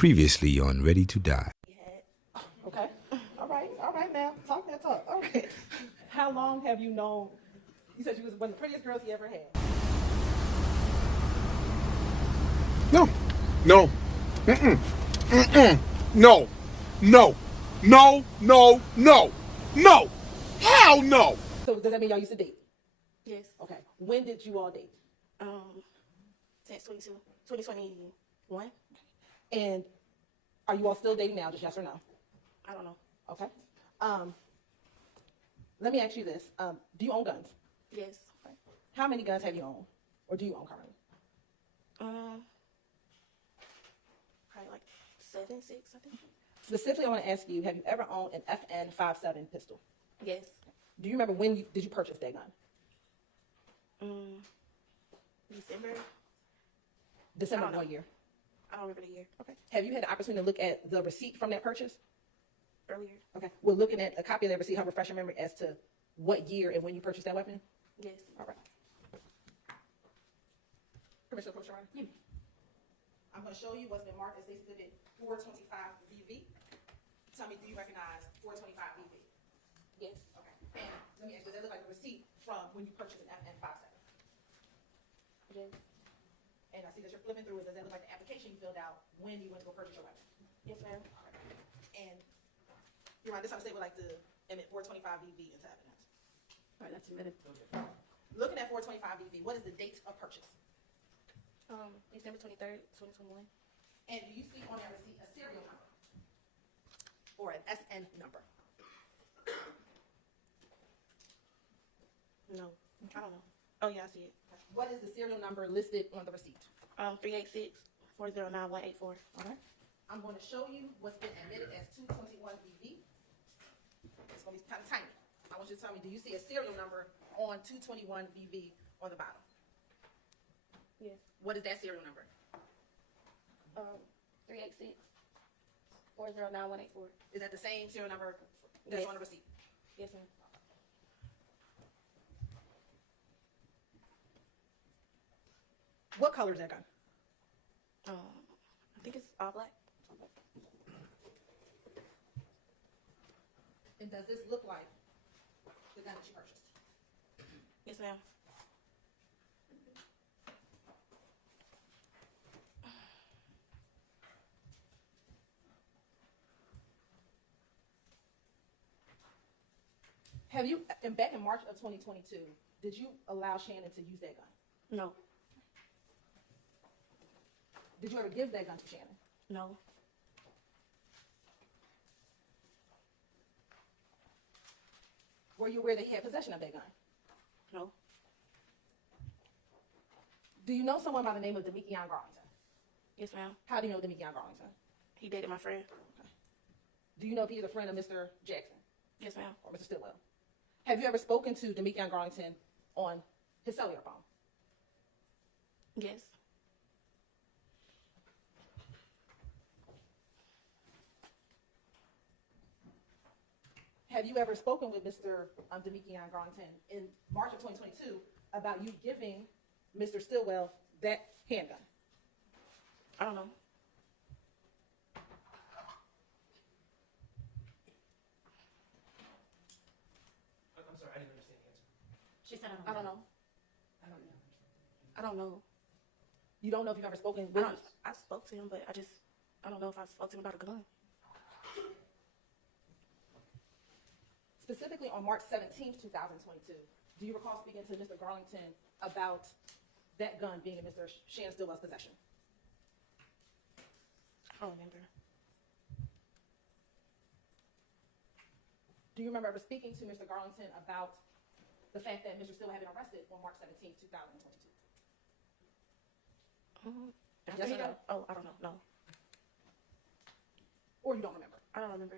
Previously on Ready to Die. Okay. All right, now. Talk that talk. All right. How long have you known? You said you was one of the prettiest girls he ever had. No. No. Mm-mm. Mm-mm. No. No. No. No. No. No. Hell no. So does that mean y'all used to date? Yes. Okay. When did you all date? Since 2021. And are you all still dating now? Just yes or no? I don't know. Okay. Let me ask you this. Do you own guns? Yes. Okay. How many guns have you owned? Or do you own currently? Probably like 7, 6, I think. Specifically, I want to ask you, have you ever owned an FN-57 pistol? Yes. Do you remember when did you purchase that gun? December. December I of don't what know. year? I don't remember the year. Okay. Have you had the opportunity to look at the receipt from that purchase? Earlier. Okay. We're looking at a copy of that receipt. Help refresh your memory as to what year and when you purchased that weapon? Yes. All right. Commissioner Coach, I'm going to show you what's been marked as State's Exhibit 425 VV. Tell me, do you recognize 425 VV? Yes. Okay. And let me ask you, does that look like a receipt from when you purchased an FN-57? Yes. And I see that you're flipping through it. Does that look like the application you filled out when you went to go purchase your weapon? Yes, ma'am. And you're right, this time the state would like to admit 425 VV into evidence. All right, that's admitted. Looking at 425 VV, what is the date of purchase? December 23rd, 2021. And do you see on that receipt a serial number or an SN number? No. I don't know. Oh, yeah, I see it. What is the serial number listed on the receipt? 386 409 184. All right. I'm going to show you what's been admitted as 221 VV. It's going to be kind of tiny. I want you to tell me, do you see a serial number on 221 VV on the bottom? Yes. What is that serial number? 386 409 184. Is that the same serial number that's Yes. on the receipt? Yes, ma'am. What color is that gun? I think it's all black. And does this look like the gun that you purchased? Yes, ma'am. Have you, and back in March of 2022, did you allow Shannon to use that gun? No. Did you ever give that gun to Shannon? No. Were you aware that he had possession of that gun? No. Do you know someone by the name of Demikion Garlington? Yes, ma'am. How do you know Demikion Garlington? He dated my friend. Do you know if he is a friend of Mr. Jackson Yes, ma'am. or Mr. Stillwell? Have you ever spoken to Demikion Garlington on his cellular phone? Yes. Have you ever spoken with Mr. Demikion Garlington in March of 2022 about you giving Mr. Stillwell that handgun? I don't know. I'm sorry, I didn't understand the answer. She said I don't know. I don't know. You don't know if you've ever spoken with him? I spoke to him, but I don't know if I spoke to him about a gun. Specifically on March 17th, 2022, do you recall speaking to Mr. Garlington about that gun being in Mr. Shannon Stillwell's possession? I don't remember. Do you remember ever speaking to Mr. Garlington about the fact that Mr. Stillwell had been arrested on March 17th, 2022? Yes or no? Oh, I don't know. No. Or you don't remember? I don't remember.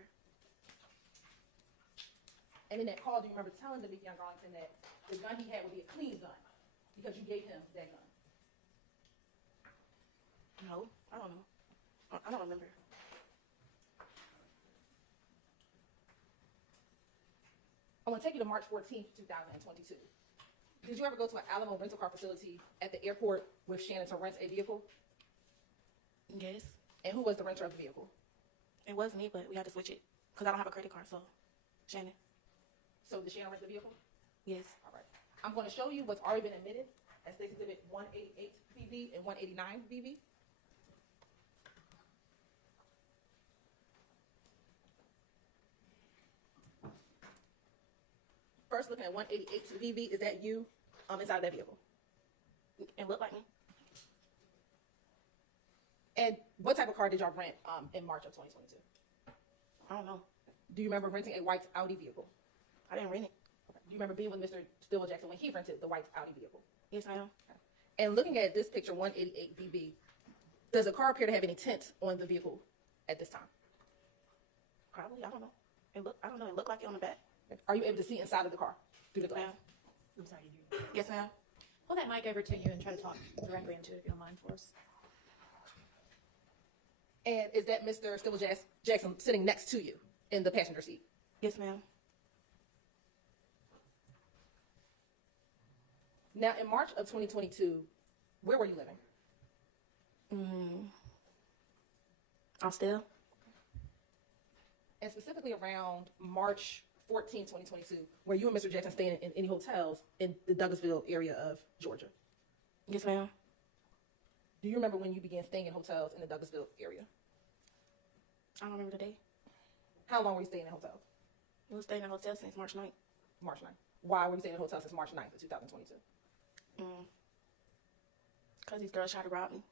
And in that call, do you remember telling Demikion Garlington that the gun he had would be a clean gun because you gave him that gun? No, I don't know. I don't remember. I want to take you to March 14th, 2022. Did you ever go to an Alamo rental car facility at the airport with Shannon to rent a vehicle? Yes. And who was the renter of the vehicle? It was me, but we had to switch it because I don't have a credit card. So, Shannon. So did Shannon rent the vehicle? Yes. All right. I'm going to show you what's already been admitted as State's Exhibit 188 VV and 189 VV. First, looking at 188 VV, is that you inside of that vehicle? It looked like me. And what type of car did y'all rent in March of 2022? I don't know. Do you remember renting a white Audi vehicle? I didn't rent it. Okay. Do you remember being with Mr. Stillwell Jackson when he rented the white Audi vehicle? Yes, I am. And looking at this picture, 188 VB, does the car appear to have any tint on the vehicle at this time? Probably. I don't know. I don't know. It looked like it on the back. Are you able to see inside of the car through the glass? Ma'am. I'm sorry, you do. Yes, ma'am. Pull that mic over to you and try to talk directly into it if you don't mind for us. And is that Mr. Stillwell Jackson sitting next to you in the passenger seat? Yes, ma'am. Now, in March of 2022, where were you living? I'm still. And specifically around March 14, 2022, were you and Mr. Jackson staying in any hotels in the Douglasville area of Georgia? Yes, ma'am. Do you remember when you began staying in hotels in the Douglasville area? I don't remember the day. How long were you staying in hotels? We were staying in a hotel since March 9th. March 9th. Why were you staying in hotels since March 9th of 2022? Because these girls tried to rob me.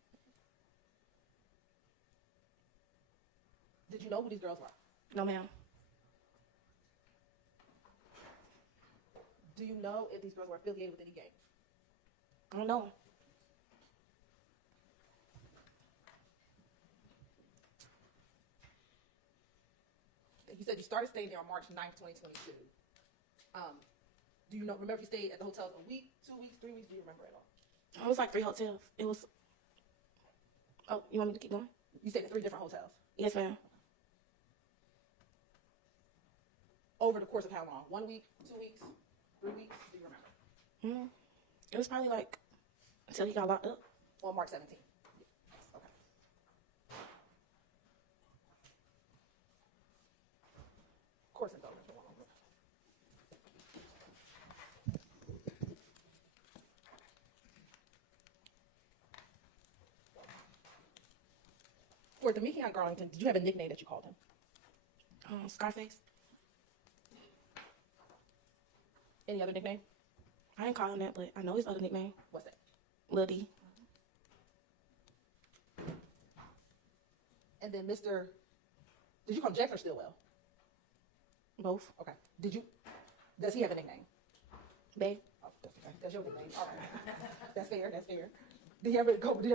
Did you know who these girls were? No, ma'am. Do you know if these girls were affiliated with any gangs? I don't know. You said you started staying there on March 9th, 2022. Do you remember if you stayed at the hotels a week, 2 weeks, 3 weeks? Do you remember at all? It was like 3 hotels. It was. Oh, you want me to keep going? You stayed at 3 different hotels. Yes, ma'am. Over the course of how long? 1 week, 2 weeks, 3 weeks? Do you remember? It was probably like until he got locked up. On March 17th. Okay. Of course it's over. For Demekion Garlington, did you have a nickname that you called him? Scarface. Any other nickname? I didn't call him that, but I know his other nickname. What's that? Lil D. And then did you call him Jackson or Stillwell? Both. Okay. Does he have a nickname? Babe. Oh, that's your nickname. All right. That's fair. Did you ever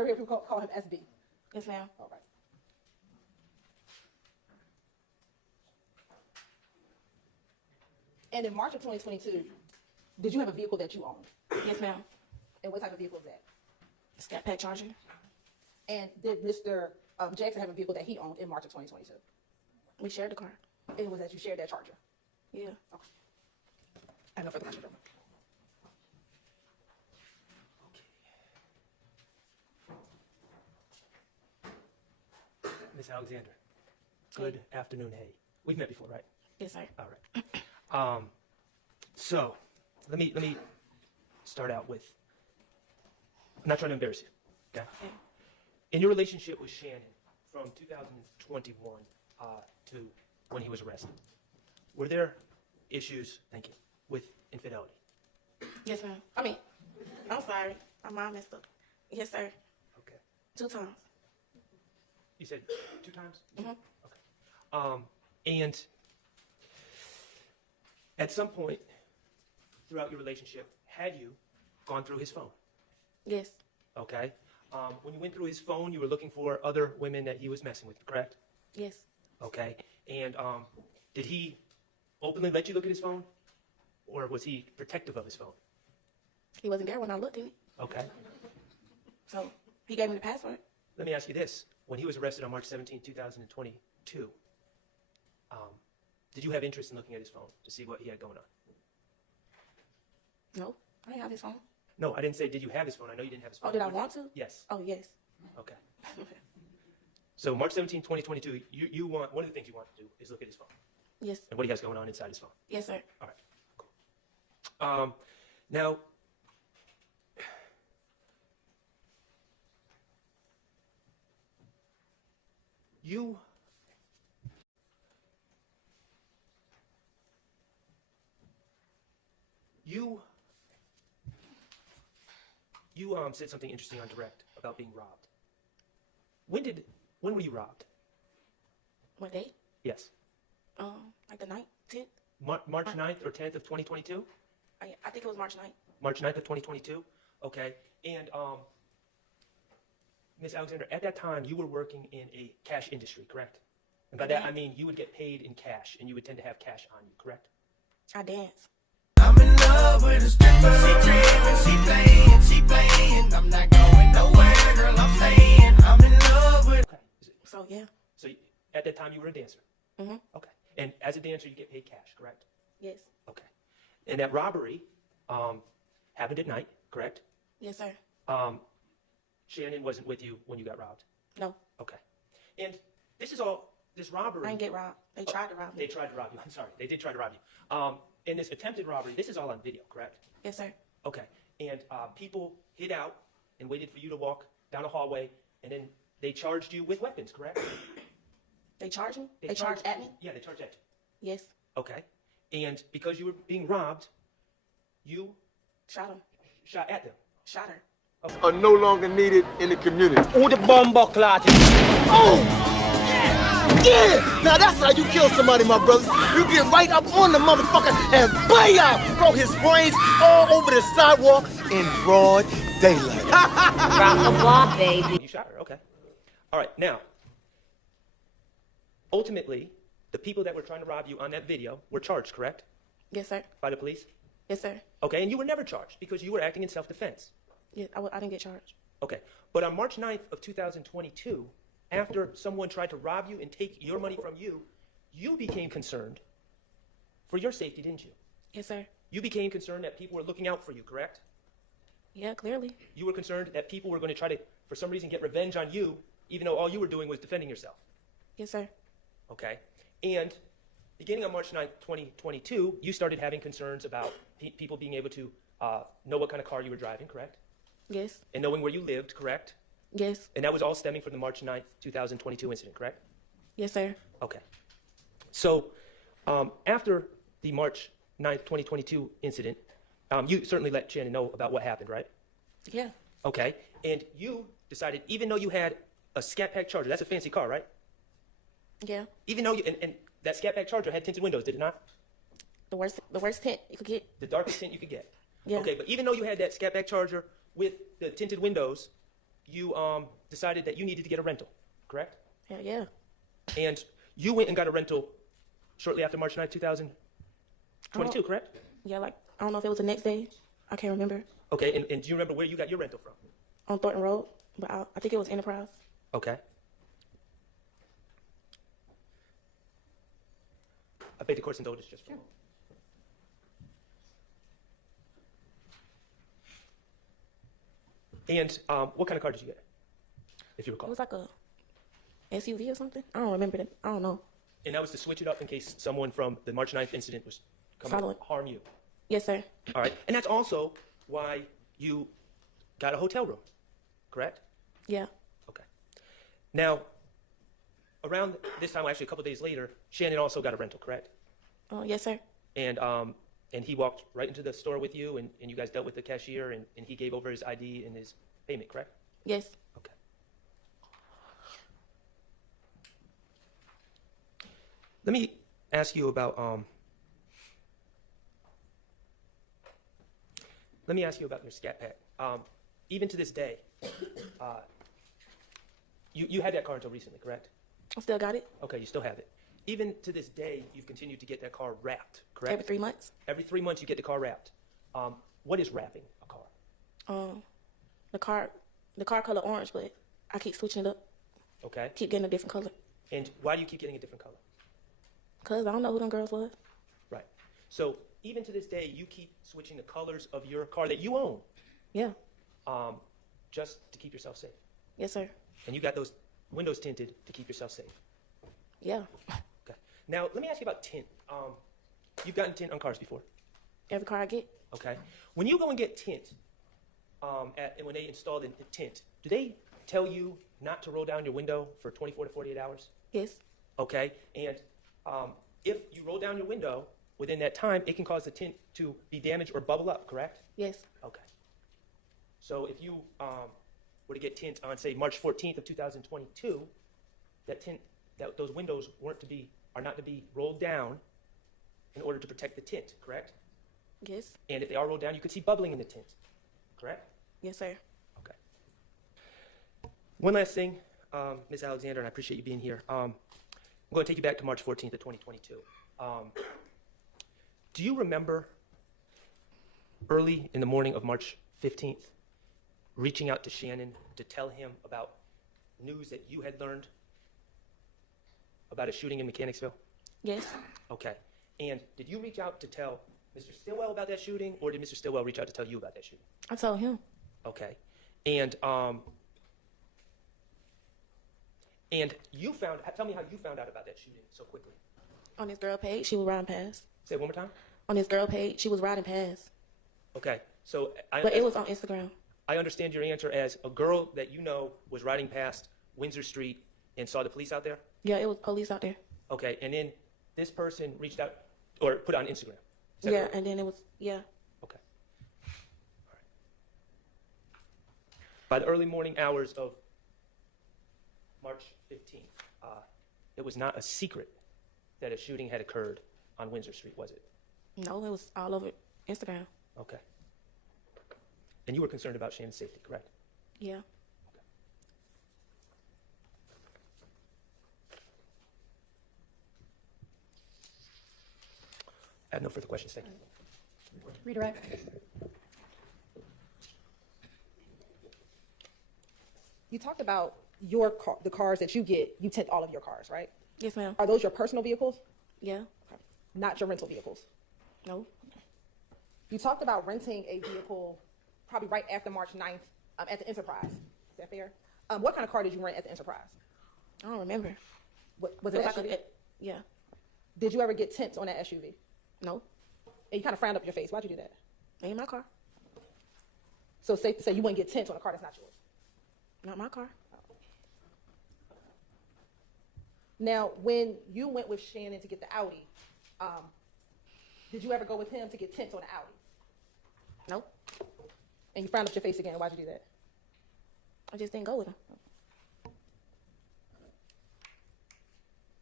hear people call him SB? Yes, ma'am. All right. And in March of 2022, did you have a vehicle that you owned? Yes, ma'am. And what type of vehicle was that? Scat Pack Charger. And did Mr. Jackson have a vehicle that he owned in March of 2022? We shared the car. And was that you shared that Charger? Yeah. I have no further questions. Miss Alexander, good afternoon. Hey, we've met before, right? Yes, sir. All right. So let me start out with. I'm not trying to embarrass you. Okay. In your relationship with Shannon from 2021 to when he was arrested, were there issues? Thank you. With infidelity. Yes, ma'am. I'm sorry. My mom messed up. Yes, sir. Okay. 2 times. You said 2 times? Mm-hmm. Okay. And at some point throughout your relationship, had you gone through his phone? Yes. Okay. When you went through his phone, you were looking for other women that he was messing with, correct? Yes. Okay. And did he openly let you look at his phone? Or was he protective of his phone? He wasn't there when I looked in it. Okay. So he gave me the password. Let me ask you this. When he was arrested on March 17, 2022, did you have interest in looking at his phone to see what he had going on? No, I didn't have his phone. No, I didn't say did you have his phone. I know you didn't have his phone. Oh, did I want to? Yes. Oh, yes. Okay. So March 17, 2022, you want, one of the things you want to do is look at his phone. Yes. And what he has going on inside his phone. Yes, sir. All right, cool. Now, you said something interesting on direct about being robbed. When were you robbed? What day? Yes. Like the 9th, 10th? March 9th or 10th of 2022? I think it was March 9th. March 9th of 2022? Okay. And, Ms. Alexander, at that time, you were working in a cash industry, correct? And by that, I mean you would get paid in cash, and you would tend to have cash on you, correct? I dance. I'm in love with a stripper. She trippin', she playing. I'm not going nowhere, girl, I'm staying. I'm in love with. Okay. So, yeah. So at that time, you were a dancer? Mm-hmm. Okay. And as a dancer, you get paid cash, correct? Yes. Okay. And that robbery happened at night, correct? Yes, sir. Shannon wasn't with you when you got robbed? No. Okay. And this robbery... I didn't get robbed. They tried to rob me. They tried to rob you. I'm sorry. They did try to rob you. And this attempted robbery, this is all on video, correct? Yes, sir. Okay. And people hid out and waited for you to walk down a hallway, and then they charged you with weapons, correct? They charged me? They charged at me? Yeah, they charged at you. Yes. Okay. And because you were being robbed, you Shot him. shot at them. Shot her. Are no longer needed in the community. Who the bomber clot? Oh! Yeah! Now that's how you kill somebody, my brother. You get right up on the motherfucker and bam! Throw his brains all over the sidewalk in broad daylight. Rock the block, baby. You shot her. Okay. All right. Now, ultimately, the people that were trying to rob you on that video were charged, correct? Yes, sir. By the police? Yes, sir. Okay. And you were never charged because you were acting in self-defense. Yeah, I didn't get charged. Okay. But on March 9th of 2022, after someone tried to rob you and take your money from you, you became concerned for your safety, didn't you? Yes, sir. You became concerned that people were looking out for you, correct? Yeah, clearly. You were concerned that people were going to try to, for some reason, get revenge on you, even though all you were doing was defending yourself. Yes, sir. Okay? And beginning on March 9th, 2022, you started having concerns about people being able to know what kind of car you were driving, correct? Yes. And knowing where you lived, correct? Yes. And that was all stemming from the March 9th, 2022 incident, correct? Yes, sir. Okay. So after the March 9th, 2022 incident, you certainly let Shannon know about what happened, right? Yeah. Okay. And you decided, even though you had a Scat Pack Charger, that's a fancy car, right? Yeah. Even though and that Scat Pack Charger had tinted windows, did it not? The worst tint you could get. The darkest tint you could get. Yeah. Okay, but even though you had that Scat Pack Charger with the tinted windows, you decided that you needed to get a rental, correct? Hell yeah. And you went and got a rental shortly after March 9th, 2022, correct? Yeah, like, I don't know if it was the next day. I can't remember. Okay, and do you remember where you got your rental from? On Thornton Road, but I think it was Enterprise. Okay. I beg the court's indulgence just for a moment. And what kind of car did you get, if you It recall? was like a SUV or something. I don't remember that. I don't know. And that was to switch it up in case someone from the March 9th incident was coming Following. to harm you. Yes, sir. All right. And that's also why you got a hotel room, correct? Yeah. Okay. Now, around this time, actually a couple days later, Shannon also got a rental, correct? Yes, sir. And he walked right into the store with you, and you guys dealt with the cashier, and he gave over his ID and his payment, correct? Yes. Okay. Let me ask you about your Scat Pack. Even to this day, you had that car until recently, correct? I still got it. Okay, you still have it. Even to this day, you've continued to get that car wrapped, correct? Every 3 months. Every 3 months, you get the car wrapped. What is wrapping a car? The car color orange, but I keep switching it up. Okay. Keep getting a different color. And why do you keep getting a different color? Cause I don't know who them girls was. Right. So even to this day, you keep switching the colors of your car that you own, Yeah. just to keep yourself safe. Yes, sir. And you got those windows tinted to keep yourself safe. Yeah. Okay. Now, let me ask you about tint. You've gotten tint on cars before, Every car I get. okay? When you go and get tint, and when they install the tint, do they tell you not to roll down your window for 24 to 48 hours? Yes. Okay, and if you roll down your window within that time, it can cause the tint to be damaged or bubble up, correct? Yes. Okay. So if you were to get tint on, say, March 14th of 2022, those windows are not to be rolled down in order to protect the tint, correct? Yes. And if they are rolled down, you could see bubbling in the tint, correct? Yes, sir. Okay. One last thing, Ms. Alexander, and I appreciate you being here. I'm going to take you back to March 14th of 2022. Do you remember early in the morning of March 15th reaching out to Shannon to tell him about news that you had learned about a shooting in Mechanicsville? Yes. Okay. And did you reach out to tell Mr. Stillwell about that shooting, or did Mr. Stillwell reach out to tell you about that shooting? I told him. Okay. And tell me how you found out about that shooting so quickly. On this girl page, she was riding past. Say it one more time. On this girl page, she was riding past. Okay. So But it was on Instagram. I understand your answer as a girl that you know was riding past Windsor Street and saw the police out there? Yeah, it was police out there. Okay. And then this person reached out or put it on Instagram. Is that Yeah, correct? and then it was, yeah. Okay. All right. By the early morning hours of March 15th, it was not a secret that a shooting had occurred on Windsor Street, was it? No, it was all over Instagram. Okay. And you were concerned about Shannon's safety, correct? Yeah. I have no further questions. Thank you. Redirect. You talked about your car, the cars that you get, you tint all of your cars, right? Yes, ma'am. Are those your personal vehicles? Yeah. Not your rental vehicles? No. You talked about renting a vehicle probably right after March 9th at the Enterprise. Is that fair? What kind of car did you rent at the Enterprise? I don't remember. Was It it was an like SUV? yeah. Did you ever get tints on that SUV? No. And you kind of frowned up your face. Why'd you do that? Ain't my car. So it's safe to say you wouldn't get tints on a car that's not yours. Not my car. Now, when you went with Shannon to get the Audi, did you ever go with him to get tints on the Audi? No. And you frowned up your face again. Why'd you do that? I just didn't go with him.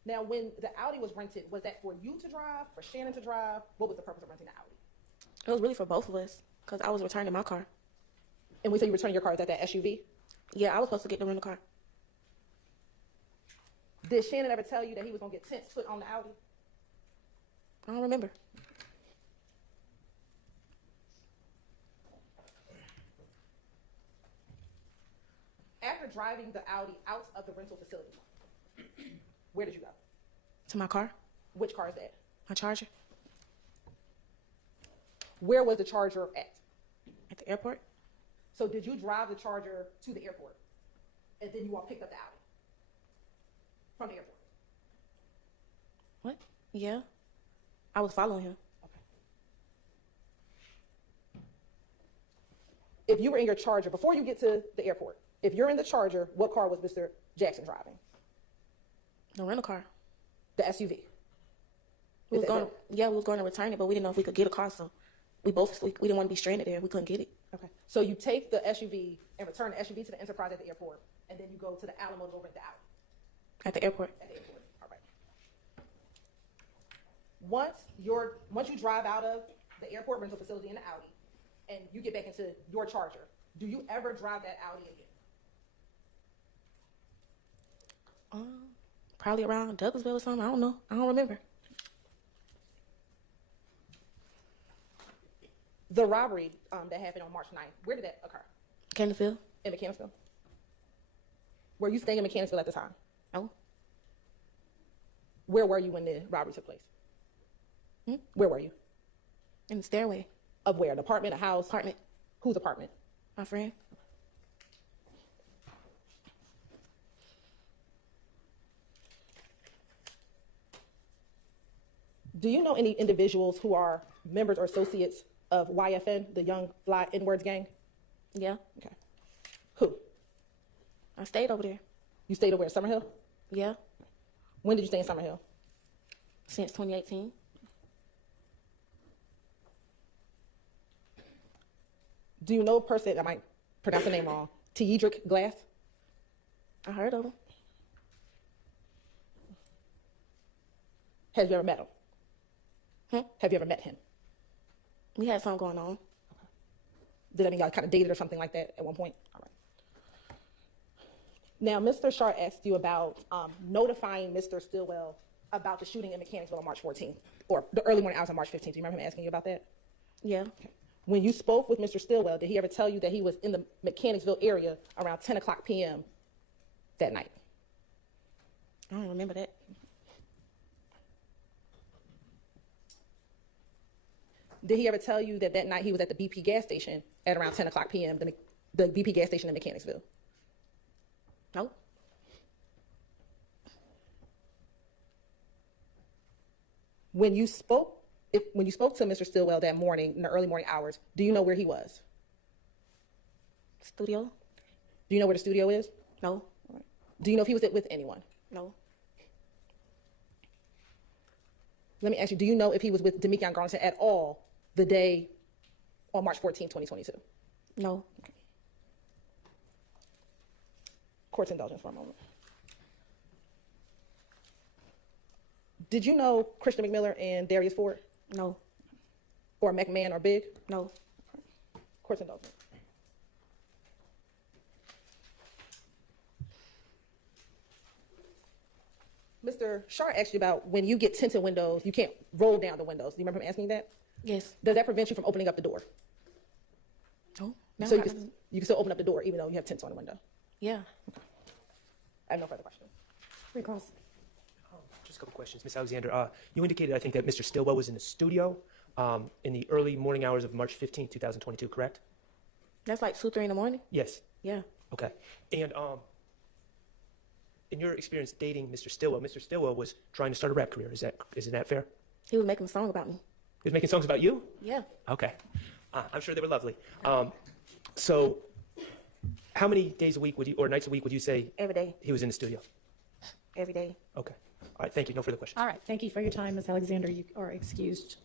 Now, when the Audi was rented, was that for you to drive, for Shannon to drive? What was the purpose of renting the Audi? It was really for both of us because I was returning my car. And when you say you returned your car, is that SUV? Yeah, I was supposed to get the rental car. Did Shannon ever tell you that he was going to get tints put on the Audi? I don't remember. After driving the Audi out of the rental facility, where did you go? To my car. Which car is that? My Charger. Where was the Charger at? At the airport. So did you drive the Charger to the airport? And then you all picked up the Audi from the airport? What? Yeah. I was following him. If you were in your Charger, before you get to the airport, if you're in the Charger, what car was Mr. Jackson driving? The rental car. The SUV? We was going to return it, but we didn't know if we could get a car, so we didn't want to be stranded there. We couldn't get it. Okay. So you take the SUV and return the SUV to the Enterprise at the airport, and then you go to the Alamo to go rent the Audi At the airport. at the airport. All right. Once you drive out of the airport rental facility in the Audi, and you get back into your Charger, do you ever drive that Audi again? Probably around Douglasville or something. I don't know. I don't remember. The robbery that happened on March 9th, where did that occur? Canterville? In Mechanicsville? Were you staying in Mechanicsville at the time? No. Where were you when the robbery took place? Where were you? In the stairway. Of where? An apartment, a house? Apartment. Whose apartment? My friend. Do you know any individuals who are members or associates of YFN, the Young Fly N-Words gang? Yeah. Okay. Who? I stayed over there. You stayed over at Summerhill? Yeah. When did you stay in Summerhill? Since 2018. Do you know a person, I might pronounce the name wrong, Teedrick Glass? I heard of him. Have you ever met him? Have you ever met him? We had something going on. Did that mean y'all kind of dated or something like that at one point? All right. Now, Mr. Schardt asked you about notifying Mr. Stillwell about the shooting in Mechanicsville on March 14th, or the early morning hours on March 15th. Do you remember him asking you about that? Yeah. Okay. When you spoke with Mr. Stillwell, did he ever tell you that he was in the Mechanicsville area around 10 o'clock p.m. that night? I don't remember that. Did he ever tell you that that night he was at the BP gas station at around 10 o'clock p.m., the BP gas station in Mechanicsville? No. When you spoke to Mr. Stillwell that morning in the early morning hours, do you know where he was? Studio? Do you know where the studio is? No. Do you know if he was with anyone? No. Let me ask you, do you know if he was with Demikion Garlington at all the day on March 14, 2022? No. Okay. Court's indulgence for a moment. Did you know Christian McMiller and Darius Ford? No. Or McMahon or Big? No. Court's indulgence. Mr. Schardt asked you about when you get tinted windows, you can't roll down the windows. Do you remember him asking you that? Yes. Does that prevent you from opening up the door? No. No. So you can still open up the door even though you have tints on the window? Yeah. I have no further questions. Recalls. Just a couple questions. Ms. Alexander, you indicated, I think, that Mr. Stillwell was in the studio in the early morning hours of March 15, 2022, correct? That's like 2, 3 in the morning? Yes. Yeah. Okay. And in your experience dating Mr. Stillwell was trying to start a rap career. Isn't that fair? He was making a song about me. He was making songs about you? Yeah. Okay. I'm sure they were lovely. So how many days a week or nights a week would you say Every day. he was in the studio? Every day. Okay. All right, thank you. No further questions. All right, thank you for your time, Ms. Alexander. You are excused.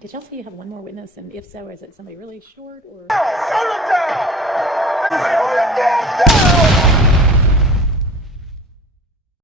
Did y'all say you have one more witness? And if so, is it somebody really short or? Turn it down!